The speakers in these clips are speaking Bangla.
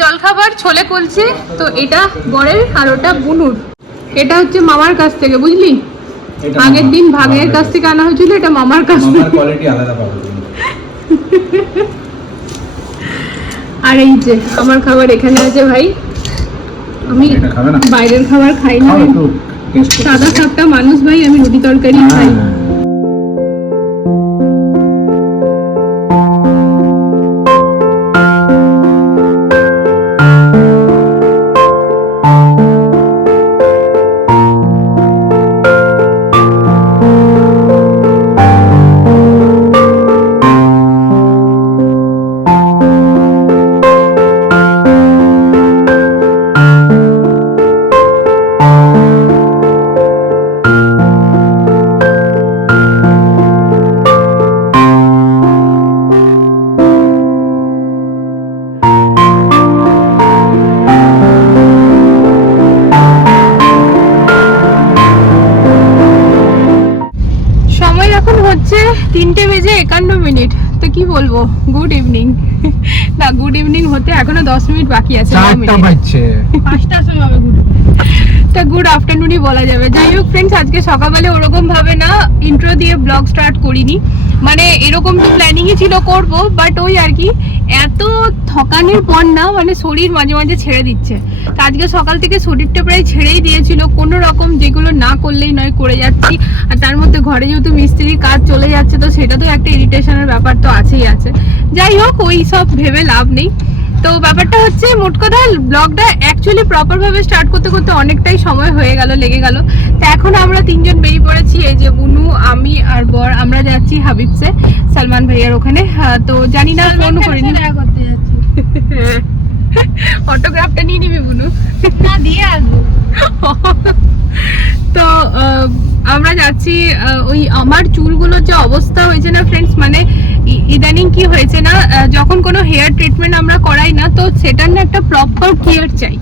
জলখাবার ছোলে কুলছে তো এটা বরের আর ওটা বুনুর। এটা হচ্ছে মামার কাছ থেকে বুঝলি? আগের দিন ভাগের কাছ থেকে আনা হয়েছিল এটা মামার কাছ থেকে। আর এই যে আমার খাবার এখানে আছে ভাই। আমি? বাইরের খাবার খাই না। সাদা সাপটা মানুষ ভাই আমি রুটি তরকারি খাই। তিনটে বেজে একান্ন মিনিট। তো কি বলব? গুড ইভিনিং না গুড ইভিনিং হতে এখনও দশ মিনিট বাকি আছে পাঁচটার সময় হবে গুড তা গুড আফটারনুনই বলা যাবে। যাই হোক ফ্রেন্ডস আজকে সকালবেলা ওরকম ভাবে না ইন্ট্রো দিয়ে ব্লগ স্টার্ট করিনি। মানে এরকম তো প্ল্যানিংই ছিল করব বাট ওই আর কি, এত থকানির পর না মানে শরীর মাঝে মাঝে ছেড়ে দিচ্ছে। তো আজকে সকাল থেকে শরীরটা প্রায় ছেড়েই দিয়েছিল, কোনো রকম যেগুলো না করলেই নয়, করে যাচ্ছি। আর তার মধ্যে ঘরে যেহেতু মিস্ত্রির কাজ চলে যাচ্ছে, তো সেটা তো একটা ইরিটেশনের ব্যাপার তো আছেই আছে। যাই হোক, ওই সব ভেবে লাভ নেই। তো ব্যাপারটা হচ্ছে মোট কথা ব্লগটা অ্যাকচুয়ালি প্রপার ভাবে স্টার্ট করতে করতে অনেকটাই সময় হয়ে গেল লেগে গেল। তো এখন আমরা তিনজন বেরিয়ে পড়েছি এই যে বুনু আমি আর বর আমরা যাচ্ছি হাবিবসে সালমান ভাইয়ার ওখানে। তো জানি না ফোন করিনি। করতে যাচ্ছি। অটোগ্রাফটা নিয়ে নিবি বুনু? না দিয়ে আসব। তো আমরা যাচ্ছি ওই আমার চুলগুলোর যে অবস্থা হয়েছে না ফ্রেন্ডস মানে ইদানিং কি হয়েছে না যখন কোনো হেয়ার ট্রিটমেন্ট আমরা করাই না, তো সেটার না একটা প্রপার কেয়ার চাই।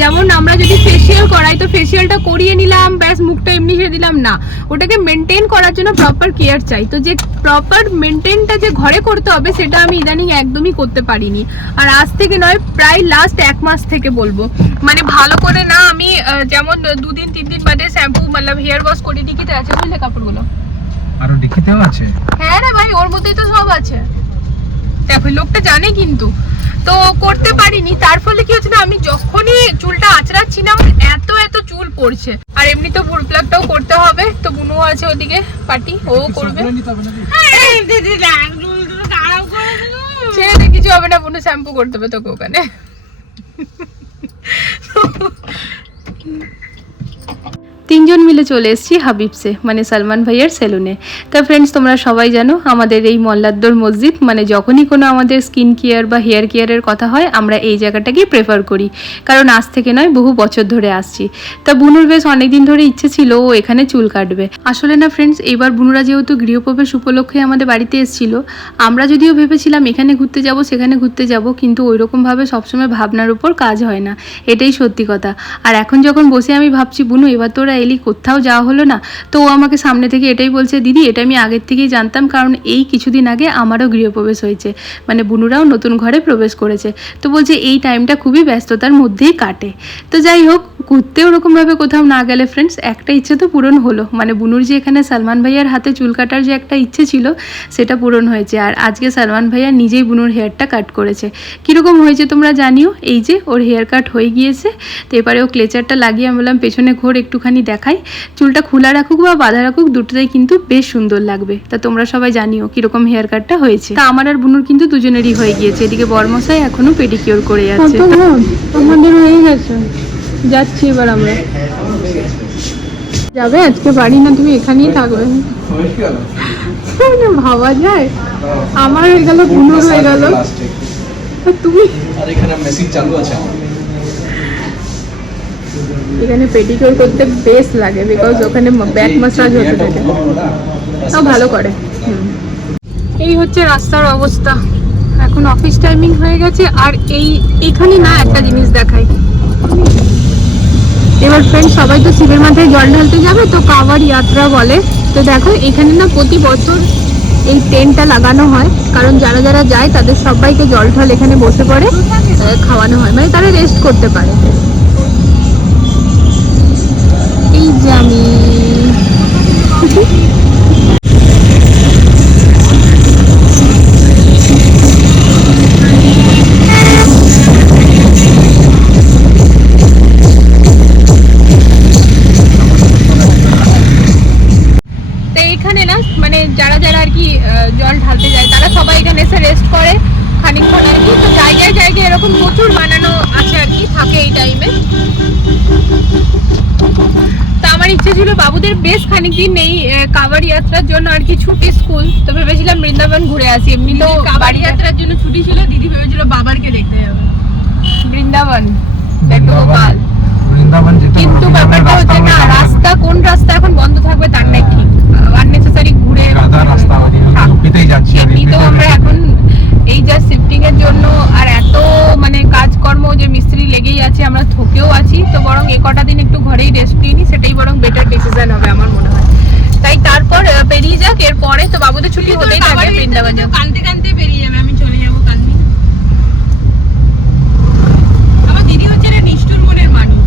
যেমন আমরা যদি ফেসিয়াল করাই, তো ফেসিয়ালটা করিয়ে নিলাম, ব্যাস মুখটা এমনি ছেড়ে দিলাম, না। ওটাকে মেনটেন করার জন্য প্রপার কেয়ার চাই। তো যে প্রপার মেনটেনটা যে ঘরে করতে হবে, সেটা আমি ইদানিং একদমই করতে পারিনি। আর আজ থেকে নয়, প্রায় লাস্ট এক মাস থেকে বলব। মানে ভালো করে না আমি যেমন দুদিন তিন দিন বাদে শ্যাম্পু মানে হেয়ার ওয়াশ করে ডিকিতে আছে বুঝলে কাপড়গুলো? আরও ডিকিতেও আছে? হ্যাঁ রে ভাই ওর মধ্যেই তো সব আছে। দেখো লোকটা জানে কিন্তু। তো করতে পারিনি তার ফলে কি হচ্ছে না আমি যখনই চুলটা আঁচড়াচ্ছি না আমার এত এত চুল পড়ছে। আর এমনি তো বুড় প্লাগটাও করতে হবে তো বুনু আছে ওদিকে পার্টি ও করবে। দিল ছেড়ে কিছু হবে না বুনু শ্যাম্পু করতে হবে তোকে ওখানে। তিনজন মিলে চলে এসেছি হাবিবসে মানে সালমান ভাইয়ার সেলুনে তা ফ্রেন্ডস তোমরা সবাই জানো, আমাদের এই মল্লাদ্দর মসজিদ মানে যখনই কোনো আমাদের স্কিন কেয়ার বা হেয়ার কেয়ারের কথা হয়, আমরা এই জায়গাটাকেই প্রেফার করি। কারণ আজ থেকে নয়, বহু বছর ধরে আসছি। তা বুনুর বেশ অনেকদিন ধরে ইচ্ছে ছিল, ও এখানে চুল কাটবে। আসলে না ফ্রেন্ডস এবার বুনুরা যেহেতু গৃহপ্রবেশ উপলক্ষে আমাদের বাড়িতে এসেছিল, আমরা যদিও ভেবেছিলাম এখানে ঘুরতে যাব, সেখানে ঘুরতে যাব, কিন্তু ওইরকমভাবে সবসময় ভাবনার উপর কাজ হয় না। এটাই সত্যি কথা। আর এখন যখন বসে আমি ভাবছি, বুনু, এবার তোরা এলি, কোথাও যাওয়া হলো না। তো ও আমাকে সামনে থেকে এটাই বলছে, দিদি, এটা আমি আগের থেকেই জানতাম, কারণ এই কিছুদিন আগে আমারও গৃহপ্রবেশ হয়েছে। মানে বুনুরাও নতুন ঘরে প্রবেশ করেছে। তো বলছে, এই টাইমটা খুবই ব্যস্ততার মধ্যেই কাটে। তো যাই হোক ঘুরতে ওরকমভাবে কোথাও না গেলে ফ্রেন্ডস একটা ইচ্ছে তো পূরণ হলো। মানে বুনুর যে এখানে সালমান ভাইয়ার হাতে চুল কাটার যে একটা ইচ্ছে ছিল, সেটা পূরণ হয়েছে। আর আজকে সালমান ভাইয়া নিজেই বুনুর হেয়ারটা কাট করেছে। কীরকম হয়েছে তোমরা জানিও? এই যে ওর হেয়ার কাট হয়ে গিয়েছে। তো এবারে ও ক্লেচারটা লাগিয়ে আমি বললাম, পেছনে ঘোর, একটুখানি দেখাই। চুলটা খোলা রাখুক বা বাঁধা রাখুক, দুটোতেই কিন্তু বেশ সুন্দর লাগবে। তা তোমরা সবাই জানিও কীরকম হেয়ার কাটটা হয়েছে? তা আমার আর বুনুর কিন্তু দুজনেরই হয়ে গিয়েছে। এদিকে বর্মশাই এখনও পেডিকিওর করে যাচ্ছে। হয়ে গেছে। যাচ্ছি এবার আমরা। যাবে? আজকে বাড়ি না তুমি এখানেই থাকবে। ভাবা যায়। আমার হয়ে গেল বুনুর হয়ে গেল। তুমি? আর এখানে মেসিং চালু আছে এখানে পেডিকিওর করতে বেশ লাগে বিকজ ওখানে ব্যাক মাসাজ হতে থাকে। তাও ভালো করে। এই হচ্ছে রাস্তার অবস্থা। এখন অফিস টাইমিং হয়ে গেছে আর এই এখানে না একটা জিনিস দেখাই। এবার ফ্রেন্ড সবাই তো শিবের মাথায় জল ঢালতে যাবে, তো কাবার যাত্রা বলে। তো দেখো, এখানে না প্রতি বছর এই টেন্টটা লাগানো হয়, কারণ যারা যারা যায় তাদের সবাইকে জল ঢাল এখানে বসে পড়ে খাওয়ানো হয় মানে তারা রেস্ট করতে পারে। এই যে আমি থাকে এই টাইমে তো আমার ইচ্ছে ছিল বাবুদের বেশ খানিক দিন এই আহ, যাত্রার জন্য আর কি ছুটি স্কুল। তো ভেবেছিলাম বৃন্দাবন ঘুরে আসি। এমনি তো বাড়ি যাত্রার জন্য ছুটি ছিল দিদি ভেবেছিল বাবারকে দেখতে যাবে। বৃন্দাবন। গোপাল। কিন্তু ব্যাপারটা হচ্ছে না রাস্তা কোন রাস্তা এখন বন্ধ থাকবে তার নাই ঠিক। আননেসেসারি ঘুরে রাস্তা আর এমনিতেও ইউপিতে- আমরা এখন এই যা শিফটিং এর জন্য আর এত মানে কাজকর্ম যে মিস্ত্রি লেগেই আছে আমরা থকেও আছি। তো বরং এ কটা দিন একটু ঘরেই রেস্ট নিই সেটাই বরং বেটার ডিসিশন হবে আমার মনে হয়। তাই তারপর পেরিয়ে বেরিয়ে যাক এরপরে তো বাবুদের ছুটি হতেই থাকবে বৃন্দাবন যাব। কানতে কানতে বেরিয়ে যাবে আমি চলে যাব কান্দি আমার দিদি হচ্ছে একটা নিষ্ঠুর মনের মানুষ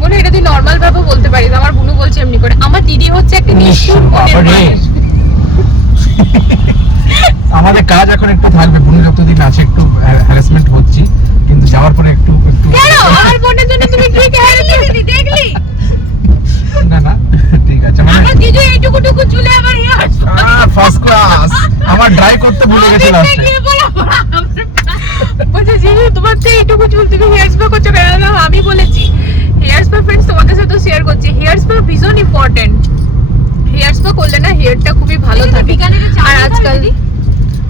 মনে হয় এটা তুই নর্মাল ভাবে বলতে পারিস আমার বুনু বলছে এমনি করে আমার দিদি হচ্ছে একটা নিষ্ঠুর মনের বাবারে। মানুষ আমাদের কাজ এখন একটু থাকবে বুনু যতদিন আছে একটু হ্যারাসমেন্ট হচ্ছে কিন্তু যাওয়ার পরে একটু একটু কেন? আমার বোনের জন্য তুমি কি কেয়ার দিদি দেখলি? না না ঠিক আছে মানে আমার দিদি এইটুকু টুকু চুলে আবার ইয়ার ফার্স্ট ক্লাস আমার ড্রাই করতে ভুলে গেছি লাস্টে বলো বলছে যে তোমার তো এইটুকু চুল তুমি হেয়ার স্পা করছ কেন? না, আমি বলেছি হেয়ার স্পা ফ্রেন্ডস তোমাদের সাথে শেয়ার করছি। হেয়ার স্পা ভীষণ ইম্পর্টেন্ট হেয়ার স্পা করলে না হেয়ারটা খুবই ভালো থাকে। আর আজকাল?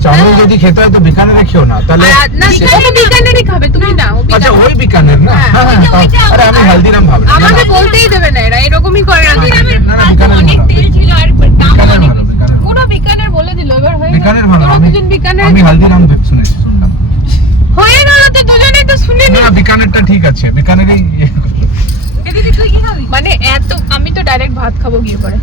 চাউমিন যদি খেতে হয় তো বিকানে রেখেও না তাহলে না ও তো বিকানেরই খাবে তুমি না আচ্ছা ওই বিকানের না? হ্যাঁ, হ্যাঁ, ওইটা, আরে আমি হালদিরাম ভাবলাম আমাকে বলতেই দেবে না এরা এরকমই করে। না বিকানের অনেক তেল ছিল আর দাম অনেক পুরো বিকানের বলে দিল এবার হয়ে বিকানের ভালো আমি দুজন বিকানের আমি হালদিরাম ভেব- শুনেছি শুনলাম হয়ে গেল তো দুজনেই তো শুনে না বিকানেরটা ঠিক আছে বিকানেরই ইয়ে মানে এত আমি তো ডাইরেক্ট ভাত খাব গিয়ে পরে।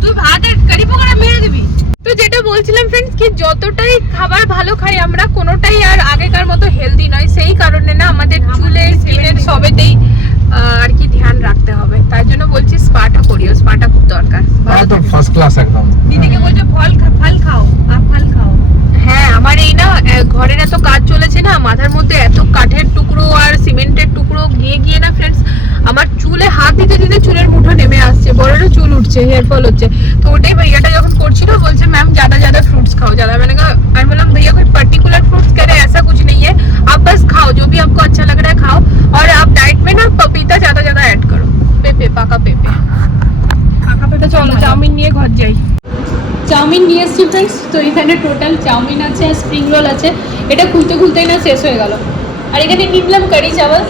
তুই ভাত আর কারি পকোড়া মেরে দিবি? তো যেটা বলছিলাম ফ্রেন্ডস কি যতটাই খাবার ভালো খাই আমরা কোনোটাই আর আগেকার মতো হেলদি নয়। সেই কারণে না আমাদের চুলের স্কিনের সবেতেই আর কি ধ্যান রাখতে হবে। তার জন্য বলছি স্পাটা করিও স্পাটা খুব দরকার। ফার্স্ট ক্লাস একদম। দিদিকে বলছে ফল ফল খাও আর ফল খাও। হ্যাঁ আমার এই না ঘরের এত কাজ চলেছে না মাথার মধ্যে এত কাঠের টুকরো আর সিমেন্টের টুকরো গিয়ে গিয়ে না ফ্রেন্ডস আমার চুলে হাত দিতে দিতে চুলের মুঠো নেমে আসছে। বড়েরও চুল উঠছে হেয়ার ফল হচ্ছে তো ওটাই ভাইয়াটা যখন করছিল বলছে मैम ज्यादा ज्यादा फ्रूट्स खाओ ज्यादा मैंने कहा मैं बोला भैया कोई पर्टिकुलर फ्रूट्स कह रहे हैं ऐसा कुछ नहीं है आप बस खाओ जो भी आपको अच्छा लग रहा है खाओ और आप डाइट में ना पपीता ज्यादा ज्यादा ऐड करो पेपे पाका पेपे পাকা পেঁপে চলো চাউমিন নিয়ে ঘর যাই চাউমিন নিয়ে এসেছি ফ্রেন্ডস তো এখানে টোটাল চাউমিন আছে আর স্প্রিং রোল আছে এটা খুলতে খুলতেই না শেষ হয়ে গেল আর এখানে নিলাম কারি চাওয়াল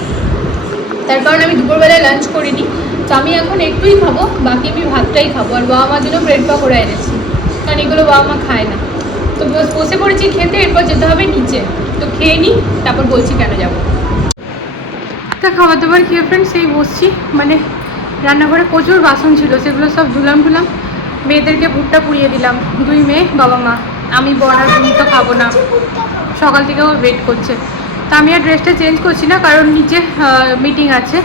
তার কারণে আমি দুপুরবেলায় লাঞ্চ করিনি তো আমি এখন একটুই খাব, বাকি আমি ভাতটাই খাব। আর বাবা মার জন্য ব্রেড পাকোড়া এনেছি, কারণ এগুলো বাবা মা খায় না। তো বস- পড়েছি খেতে, এরপর যেতে হবে নিচে। তো খেয়ে নিই, তারপর বলছি কেন যাব। তা খাবার দাবার খেয়ে ফ্রেন্ড সেই বসছি। মানে রান্নাঘরে প্রচুর বাসন ছিল, সেগুলো সব ধুলাম ধুলাম মেয়েদেরকে ভুট্টা পুড়িয়ে দিলাম। দুই মেয়ে, বাবা মা। আমি বড় আর তুমি তো খাব না। সকাল থেকে ও ওয়েট করছে। তা আমি আর ড্রেসটা চেঞ্জ করছি না, কারণ নিচে মিটিং আছে।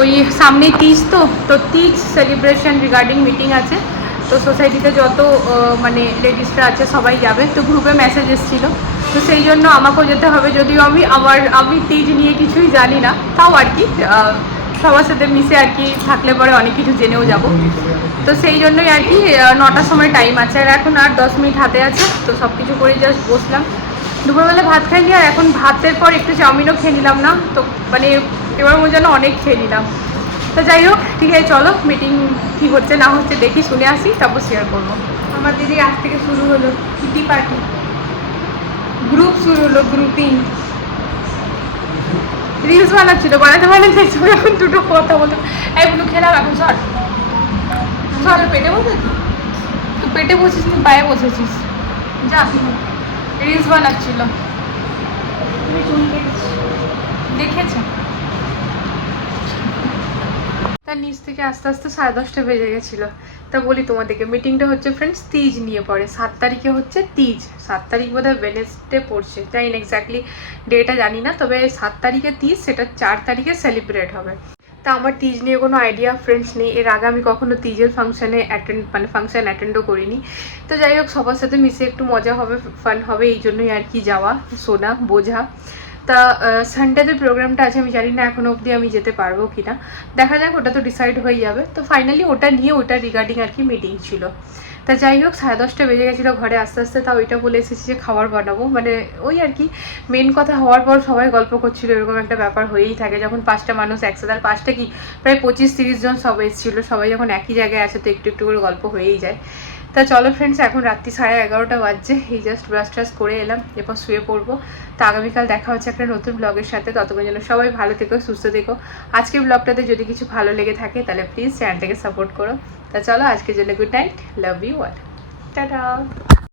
ওই সামনে তিজ তো তো তিজ সেলিব্রেশন রিগার্ডিং মিটিং আছে। তো সোসাইটিতে যত মানে লেডিসরা আছে, সবাই যাবে। তো গ্রুপে মেসেজ এসেছিল। তো সেই জন্য আমাকেও যেতে হবে। যদিও আমি আমার, আমি তিজ নিয়ে কিছুই জানি না। তাও আর কি সবার সাথে মিশে আর কি থাকলে পরে অনেক কিছু জেনেও যাব। তো সেই জন্যই আর কি নটার সময় টাইম আছে। আর এখন আর দশ মিনিট হাতে আছে। তো সব কিছু করে জাস্ট বসলাম। দুপুরবেলা ভাত খাইনি, আর এখন ভাতের পর একটু চাউমিনও খেয়ে নিলাম না। তো মানে এবার মনে যেন অনেক খেয়ে নিলাম। তো যাই হোক ঠিক আছে চলো মিটিং কী হচ্ছে না হচ্ছে দেখি শুনে আসি তারপর শেয়ার করব। আমার দিদি আজ থেকে শুরু হলো কিটি পার্টি গ্রুপ শুরু হলো গ্রুপিং রিলস বানাচ্ছিল বানাতে বানাতে এখন দুটো কথা বলতো। এই বুলু খেলাম এখন সর। সর। পেটে বসেছিস তুই পেটে বসিস তুই পায়ে বসেছিস। যা। রিলস বানাচ্ছিল। দেখেছ। তার নিচ থেকে আস্তে আস্তে সাড়ে দশটা বেজে গেছিল। তা বলি তোমাদেরকে মিটিংটা হচ্ছে ফ্রেন্ডস তিজ নিয়ে পড়ে। সাত তারিখে হচ্ছে তিজ। সাত তারিখ বোধহয় ওয়েনেসডে পড়ছে। না এক্স্যাক্টলি ডেটা জানি না, তবে সাত তারিখে তিজ, সেটা চার তারিখে সেলিব্রেট হবে। তা আমার তিজ নিয়ে কোনো আইডিয়া ফ্রেন্ডস নেই। এর আগে আমি কখনো তিজের ফাংশানে অ্যাটেন্ড মানে ফাংশন অ্যাটেন্ডও করিনি। তো যাই হোক, সবার সাথে মিশে একটু মজা হবে ফান হবে, এই জন্যই আর কি যাওয়া, শোনা, বোঝা। তা সানডেতে প্রোগ্রামটা আছে, আমি জানি না এখনও অবধি আমি যেতে পারব কি না দেখা যাক, ওটা তো ডিসাইড হয়ে যাবে। তো ফাইনালি ওটা নিয়ে ওটা রিগার্ডিং আর কি মিটিং ছিল। তা যাই হোক, সাড়ে দশটা বেজে গেছিল ঘরে আস্তে আস্তে, তা ওইটা বলে এসেছি যে খাবার বানাবো। মানে ওই আর কি মেন কথা হওয়ার পর সবাই গল্প করছিল, এরকম একটা ব্যাপার হয়েই থাকে। যখন পাঁচটা মানুষ একসাথে, আর পাঁচটা কি, প্রায় পঁচিশ তিরিশ জন সব এসেছিল। সবাই যখন একই জায়গায় আছে, তো একটু একটু করে গল্প হয়েই যায়। তা চলো ফ্রেন্ডস এখন রাত্রি সাড়ে এগারোটা বাজছে। এই জাস্ট ব্রাশ ট্রাশ করে এলাম, এরপর শুয়ে পড়ব। তা আগামীকাল দেখা হচ্ছে একটা নতুন ব্লগের সাথে। ততক্ষণ যেন সবাই ভালো থেকো, সুস্থ থেকো। আজকের ব্লগটাতে যদি কিছু ভালো লেগে থাকে, তাহলে প্লিজ চ্যানেলটাকে সাপোর্ট করো। তা চলো, আজকের জন্য good night love you all tata!